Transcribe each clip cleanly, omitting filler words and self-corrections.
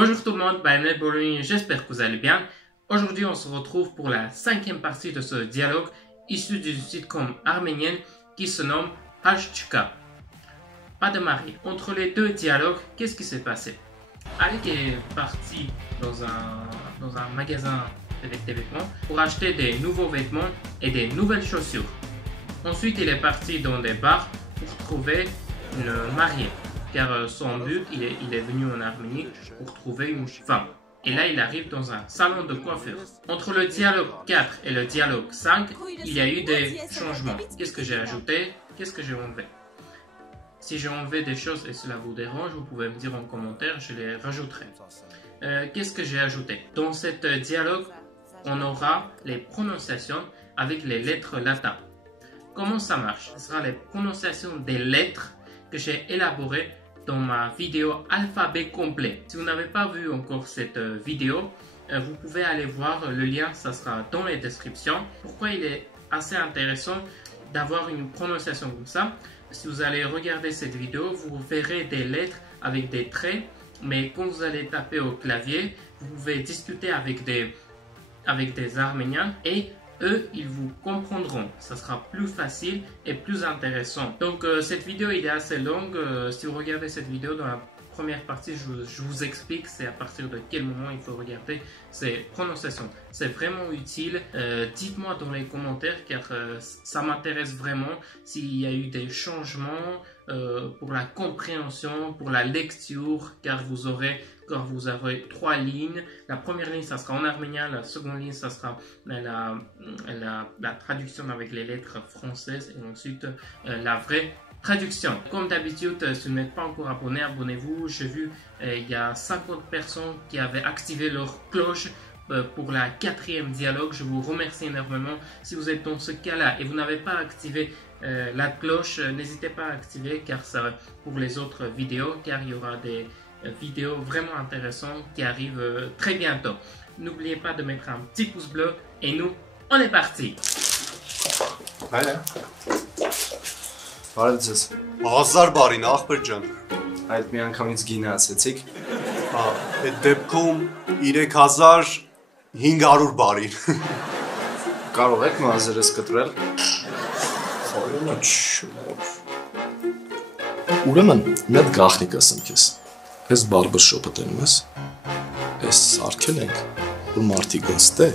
Bonjour tout le monde, j'espère que vous allez bien. Aujourd'hui, on se retrouve pour la 5e partie de ce dialogue issu d'une sitcom arménienne qui se nomme Hashchka. Pas de mari. Entre les deux dialogues, qu'est-ce qui s'est passé? Alec est parti dans un magasin avec des vêtements pour acheter des nouveaux vêtements et des nouvelles chaussures. Ensuite, il est parti dans des bars pour trouver une mariée. Car son but, il est venu en Arménie pour trouver une femme. Et là, il arrive dans un salon de coiffure. Entre le dialogue 4 et le dialogue 5, il y a eu des changements. Qu'est-ce que j'ai ajouté? Qu'est-ce que j'ai enlevé? Si j'ai enlevé des choses et cela vous dérange, vous pouvez me dire en commentaire, je les rajouterai. Qu'est-ce que j'ai ajouté? Dans ce dialogue, on aura les prononciations avec les lettres latines. Comment ça marche? Ce sera les prononciations des lettres que j'ai élaborées dans ma vidéo alphabet complet. Si vous n'avez pas vu encore cette vidéo, vous pouvez aller voir le lien, ça sera dans les descriptions. Pourquoi il est assez intéressant d'avoir une prononciation comme ça? Si vous allez regarder cette vidéo, vous verrez des lettres avec des traits, mais quand vous allez taper au clavier, vous pouvez discuter avec des Arméniens et eux, ils vous comprendront. Ça sera plus facile et plus intéressant. Donc, cette vidéo, il est assez longue. Si vous regardez cette vidéo dans la première partie, je vous explique c'est à partir de quel moment il faut regarder ces prononciations. C'est vraiment utile. Dites-moi dans les commentaires car ça m'intéresse vraiment s'il y a eu des changements pour la compréhension, pour la lecture, car vous aurez 3 lignes. La première ligne, ça sera en arménien. La seconde ligne, ça sera la traduction avec les lettres françaises et ensuite la vraie traduction. Comme d'habitude, si vous n'êtes pas encore abonné, abonnez-vous. J'ai vu il y a 50 personnes qui avaient activé leur cloche pour la 4e dialogue. Je vous remercie énormément. Si vous êtes dans ce cas-là et vous n'avez pas activé la cloche, n'hésitez pas à activer car ça pour les autres vidéos, car il y aura des vidéos vraiment intéressantes qui arrivent très bientôt. N'oubliez pas de mettre un petit pouce bleu et nous, on est parti. Voilà. Բարև ձեզ։ Աղազար բարին ախպեր ջան։ Այդ մի անգամից գինը ասեցիք։ Այդ դեպքում 3500 բարին։ Կարող եք մազերս կտրել։ Ուրեմն, մի հատ գաղտնիք ասեմ քեզ։ Ես բարբեր շոփը տենում ես։ Ես սարքել ենք, որ մարդիկ գնստե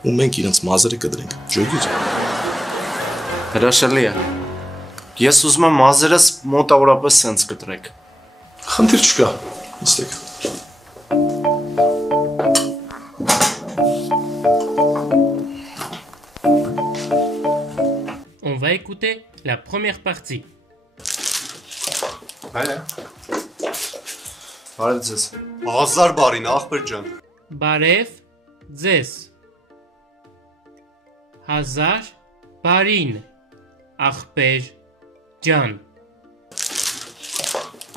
ու մենք իրենց մազերը կդրենք։ Ջոգի ջան։ Հրաշալի է։ Ես ուզում եմ մազերս մոտավորապես սենց կտրեք։ Խնդիր չկա։ Նստեք։ On va écouter la première partie. Voilà. Բարև ձեզ։ Աղազար բարին ախպեր ջան։ Բարև ձեզ։ Հազար բարին ախպեր ջան։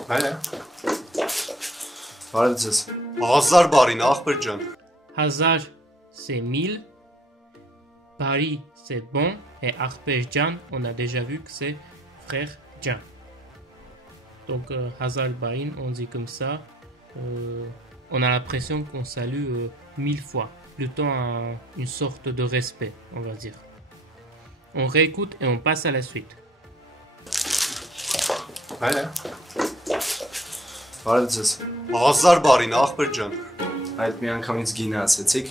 Voilà. Բարև ձեզ։ Աղազար բարին ախպեր ջան։ Hazar, c'est 1000. Bari, c'est bon. Et Arpej Jan, on a déjà vu que c'est frère Jan. Donc, Hazar Barin, on dit comme ça. On a l'impression qu'on salue 1000 fois. Plutôt une sorte de respect, on va dire. On réécoute et on passe à la suite. Voilà. Բարև ձեզ։ Աղազար բարին ախպեր ջան։ Այդ մի անգամից գինը ասեցիք։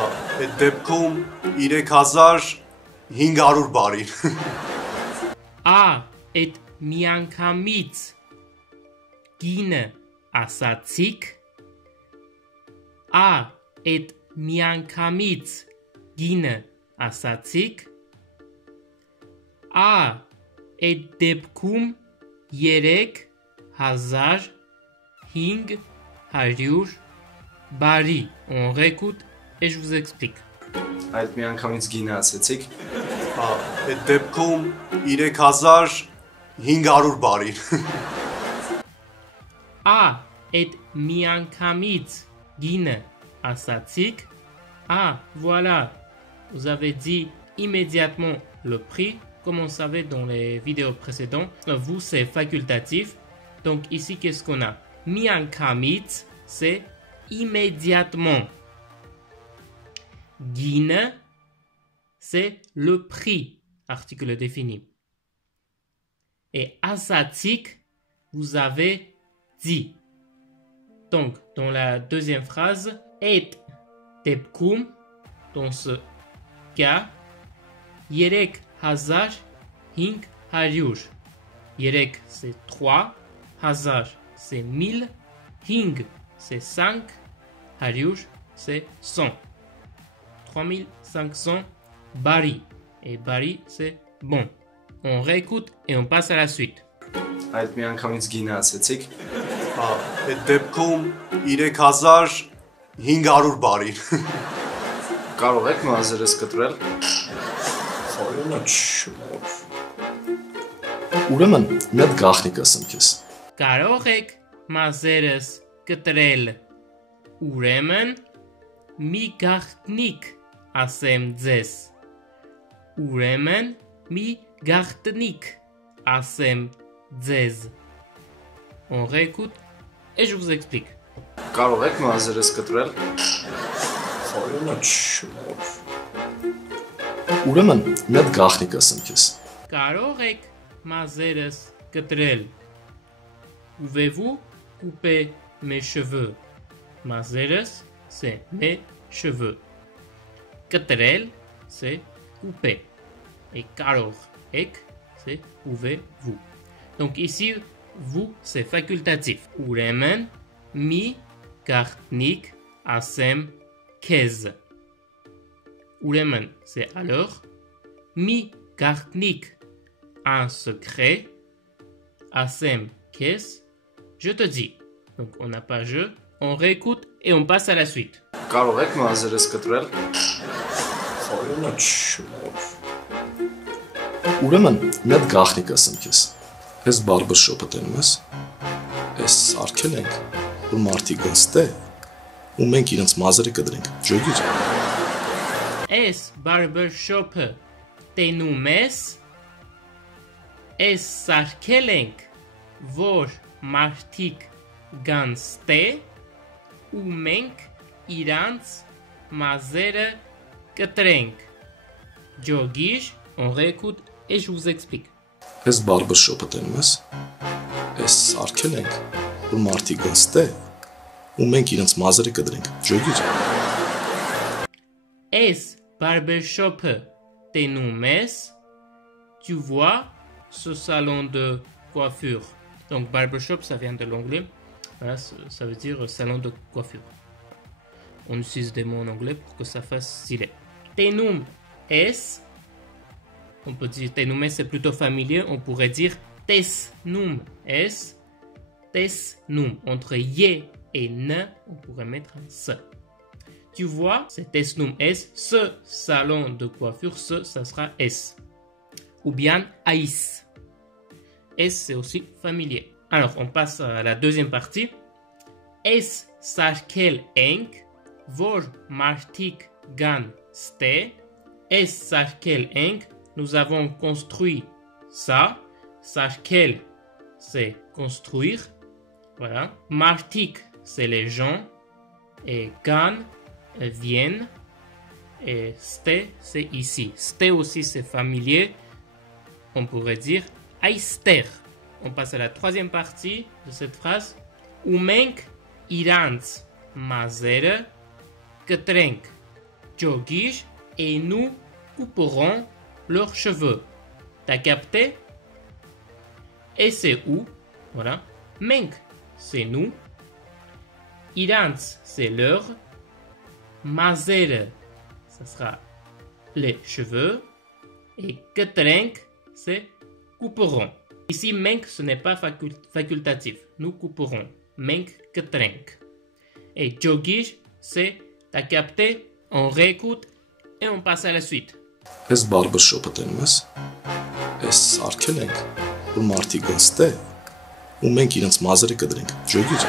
Այդ դեպքում 3500 բարին։ Et miankamits gine asatsik. Et miankamits gine asatsik. Et depkum yerek hazar hing harur bari. On réécoute et je vous explique. Այդ մի անգամից գինը ասեցիք։ Այդ դեպքում 3500 բարին։ Et miankamits gine asatsik. Voilà. Vous avez dit immédiatement le prix. Comme on savait dans les vidéos précédentes, vous c'est facultatif. Donc ici, qu'est-ce qu'on a? Miankamits, c'est immédiatement. Gine, c'est le prix, article défini. Et asatik, vous avez dit. Donc, dans la deuxième phrase, et tepkum, dans ce cas, yerek hazar hing haryush. Yerek, c'est 3, hazar, c'est 1000, hing, c'est 5, haryush, c'est 100. 3500 bari. Et bari, c'est bon. On réécoute et on passe à la suite. Այդ մի անգամից գինը ասեցիք։ Այդ դեպքում 3500 բարի։ Կարող եք մազերս կտրել։ Ուրեմն, մի հատ գաղտնիք ասեմ քեզ։ Կարող եք մազերս կտրել։ Ուրեմն մի գաղտնիք ասեմ ձեզ։ Ուրեմն մի գաղտնիք ասեմ ձեզ։ On réécoute et je vous explique. Կարող եք մազերս կտրել։ Ուրեմն, մի հատ գաղտնիք ասեմ քեզ։ Կարող եք մազերս կտրել։ Pouvez-vous couper mes cheveux? Մազերս, c'est mes cheveux. Կտրել, c'est couper. Et կարող եք, c'est pouvez-vous. Donc ici, vous, c'est facultatif. Ուրեմն, մի գաղտնիք ասեմ քեզ. Ուրեմն, c'est alors. Mi gardnik, un secret. Asem kes, je te dis. Donc on n'a pas je, on réécoute et on passe à la suite. Կարող եք մազերս կտրել։ Ուրեմն, մի հատ գաղտնիք ասեմ քեզ։ Այս բարբերշոփը տենում ես։ Այս սարքել ենք, որ մարդիկ գնստե, ու մենք իրենց մազերը կդրենք։ Ջոգիր։ Es barbershop տենում ես, es սարքել ենք, որ մարդիկ գանստե, ու մենք իրանց մազերը կտրենք։ Ջոգիր, on réécoute et je vous explique. Այս բարբերշոփը տենում ես։ Այս սարքել ենք, որ մարդիկ գնստե, ու մենք իրենց մազերը կդրենք։ Ջոգիր։ Es barbershop t'eնում ես, tu vois ce salon de coiffure. Donc barbershop, ça vient de l'anglais. Voilà, ça veut dire salon de coiffure. On utilise des mots en anglais pour que ça fasse stylé. T'eնում es, on peut dire t'eնում es, c'est plutôt familier. On pourrait dire tesnum es, tesnum. Entre ye et ne, on pourrait mettre un se. Tu vois, c'est tesnum es, ce salon de coiffure, ce, ça sera es. Ou bien aïs. Es, c'est aussi familier. Alors, on passe à la deuxième partie. Es sarkel enk, vor martik gan ste. Es sarkel enk, nous avons construit ça. Sarkel, c'est construire. Voilà. Martik, c'est les gens. Et gan, viennent. Et ste, c'est ici. Ste aussi, c'est familier. On pourrait dire aister. On passe à la troisième partie de cette phrase. Umenk irans mazere ketrenk jogij et nous couperons leurs cheveux. T'as capté? Et c'est où? Voilà. Menk, c'est nous. Irans, c'est leur. Mazere, ça sera les cheveux. Et ketrenk, c'est couperont. Ici, menk, ce n'est pas facultatif. Nous couperons. Menk ketrenk. Et jogij, c'est t'as capté? On réécoute et on passe à la suite. Այս բարբերշոփը տենում ես։ Այս սարքել ենք, որ մարդիկ գնստե, ու մենք իրենց մազերը կդրենք։ Ջոգիր։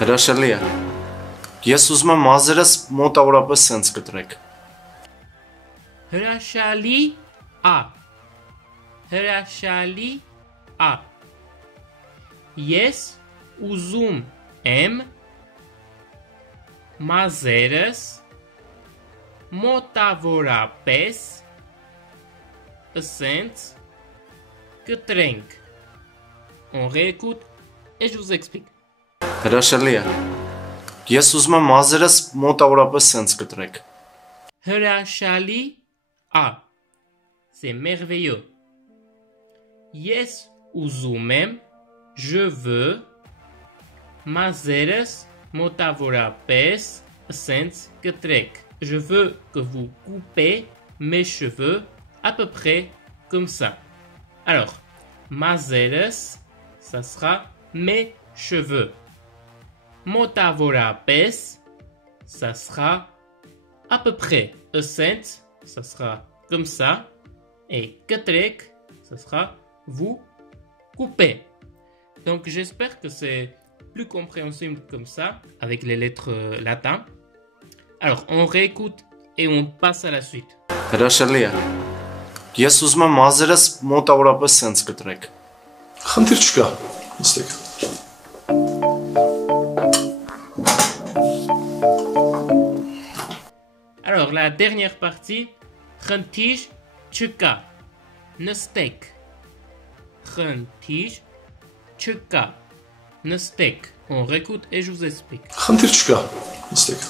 Հրաշալի է։ Ես ուզում եմ մազերս մոտավորապես սենց կտրեք։ Հրաշալի a. Հրաշալի a. Ես ուզում em mazeres motavorapes ascent կտրենք։ On réécoute et je vous explique. Հրաշալի է։ Ես ուզում եմ մազերս մոտավորապես սենց կտրեք։ Հրաշալի a. C'est merveilleux. Ես ուզում եմ, je veux, մազերս մոտավորապես ascent կտրեք։ Je veux que vous coupez mes cheveux à peu près comme ça. Alors, mazeres, ça sera mes cheveux. Motavorapes, ça sera à peu près. Ascent, ça sera comme ça. Et ketrek, ça sera vous coupez. Donc, j'espère que c'est plus compréhensible comme ça, avec les lettres latines. Alors, on réécoute et on passe à la suite. Հրաշալի է։ Ես ուզում եմ մազերս մոտավորապես սենց կտրեք։ Խնդիր չկա։ Նստեք։ Alors, la dernière partie, խնդիր չկա, նստեք, խնդիր չկա, նստեք. On réécoute et je vous explique. Խնդիր չկա։ Նստեք։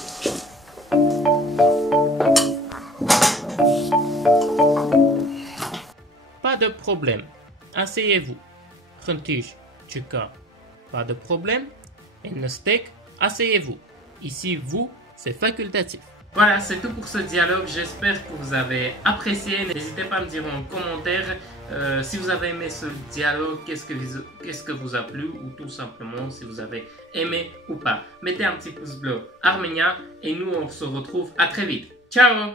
Pas de problème. Asseyez-vous. Խնդիր չկա. Pas de problème. Et nստեք, asseyez-vous. Ici, vous, c'est facultatif. Voilà, c'est tout pour ce dialogue. J'espère que vous avez apprécié. N'hésitez pas à me dire en commentaire si vous avez aimé ce dialogue, qu'est-ce que vous a plu, ou tout simplement si vous avez aimé ou pas. Mettez un petit pouce bleu arménien et nous on se retrouve à très vite. Ciao!